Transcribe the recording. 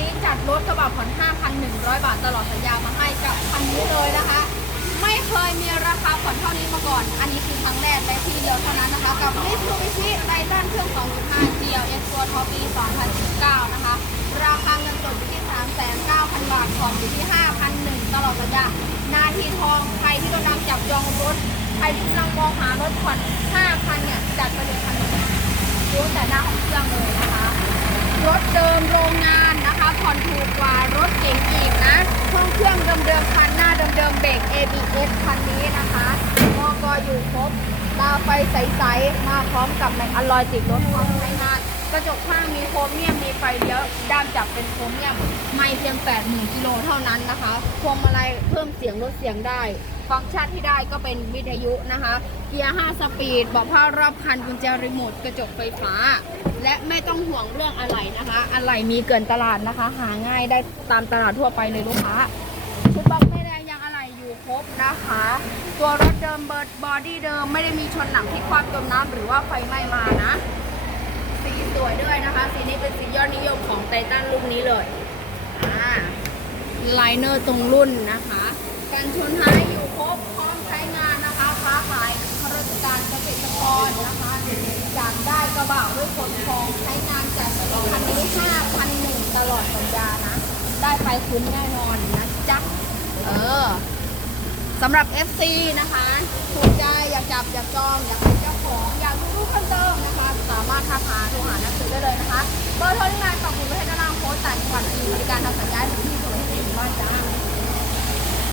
นี้จัดรถกระบะผ่อน 5,100 บาทตลอดสัญญามาให้กับคันนี้เลยนะคะ ไม่เคยมีราคาผ่อนเท่านี้มาก่อน อันนี้คือครั้งแรกและที่เดียวเท่านั้นนะคะ กับ Mitsubishi Titan เครื่อง 2.5 GLS ตัวท็อปปี 2019 นะคะ ราคาเงินสดอยู่ที่ 3,900 บาทผ่อนอยู่ที่ 5,100 ตลอดสัญญา นาทีทอง ใครที่กำลังจับจองรถ ใครที่กำลังมองหารถผ่อน 5,000 เนี่ย จัดไปเลยคันนี้รู้แต่หน้าของเครื่องเลยนะคะ รถเดิมโรงงานนะคะ ผ่อนถูกกว่ารถเก๋งอีกนะเครื่องเครื่องเดิมๆคันหน้าเดิมๆเบรก ABS คันนี้นะคะมอกออยู่ครบตาไฟใสๆมาพร้อมกับแม็กอลลอยติดรถพร้อมใช้งานกระจกข้างมีโครเมียมมีไฟเลี้ยวด้านจับเป็นโครเมียม ไม่เพียง 80,000กิโลเท่านั้นนะคะพวงมาลัยเพิ่มเสียงลดเสียงได้ ฟังก์ชันที่ได้ก็เป็นวิทยุนะคะ เกียร์ 5 สปีดบอกผ้ารอบคันกุญแจรีโมทกระจกไฟฟ้า และไม่ ห่วงเรื่องอะไหล่นะคะ อะไหล่มีเกินตลาดนะคะ หาง่ายได้ตามตลาดทั่วไปเลยลูกค้า ชุดบล็อกไม่แดงยังอะไหล่อยู่ครบนะคะ ตัวรถเดิมเบิร์ดบอดี้เดิมไม่ได้มีชนหนักที่ความจมน้ำหรือว่าไฟไหม้มานะ สีสวยด้วยนะคะ สีนี้เป็นสียอดนิยมของไททันรุ่นนี้เลยอ่าไลเนอร์ตรงรุ่นนะคะการชนท้ายอยู่ครบพร้อมใช้งานนะคะค้าขายข้าราชการเกษตรกรนะคะอยากได้กระบะด้วยขนของใช้งานนี้5,001ตลอดสัญญานะ ได้ไปคุ้มแน่นอนนะจ๊ะ เออสำหรับ FC นะคะถูกใจอยากจับอยากจองอยากเป็นเจ้าของ อยากดูรูปเพิ่มเติมนะคะ สามารถทักหาโทรหาหนักสือได้เลยนะคะ เบอร์โทรที่นานปักคุณไว้ให้ด้านล่างโพสต์ต่างจังหวัดมีบริการทำสัญญาถึงที่สุดให้ถึงบ้านจ้า